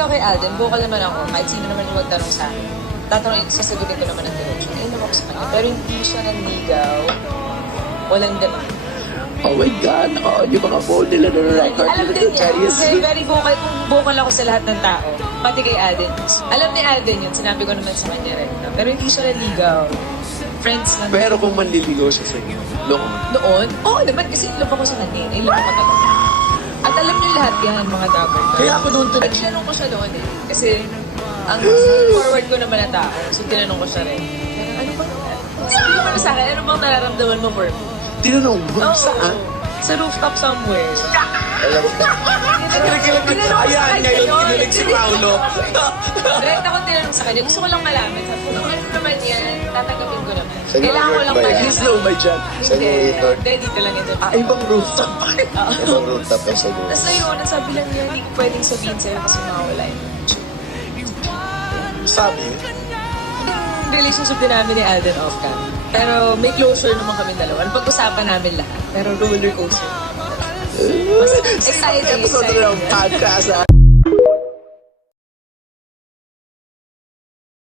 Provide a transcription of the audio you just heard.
ako kay Alden, vocal naman ako. Kahit sino naman yung magtanong sa akin. Sasagutin ko naman ang direction. Ayun ako sa kanya. Pero hindi siya nanligaw. Walang demand. Oh my God. Oh, yung mga phone nila na record. Alam din niya. Very vocal. Kung vocal ako sa lahat ng tao. Pati kay Alden. Alam ni Alden yun. Sinabi ko naman sa kanya rin. Pero hindi siya nanligaw. Friends lang. Pero kung manliligaw siya sa inyo, Noon? Oo naman. Kasi in love ako sa kanya. In love ako talaga. At alam niyo lahat yan, mga dapper. Kaya ako doon At tinanong ko siya doon eh. Kasi ang forward ko naman na tao. So tinanong ko siya rin. Ano ba? Sabi naman sa akin, ano bang nararamdaman mo for me? tinanong mo, Oo. saan? Sa rooftop somewhere. Alam mo. Ayan, ngayon kinilig si Paolo. Direct ako tinanong sa kanya. Gusto ko lang malaman. Sabi ko, kung ano naman yan, tatanggapin ko naman. Sa New Kailangan ko York lang ba yan? malaman. Please no ba dyan? Sa New York. Hindi, dito lang ito. Ibang rooftop pa. Ibang rooftop na sa New York. Tapos ayun, nasabi lang niya, hindi ko pwedeng sabihin sa'yo kasi mawawala yung Sabi, relationship din namin ni Alden off-cam. Pero may closure naman kami dalawa. Pag-usapan namin lahat. Pero roller coaster. Mas exciting. episode exciting. ng podcast.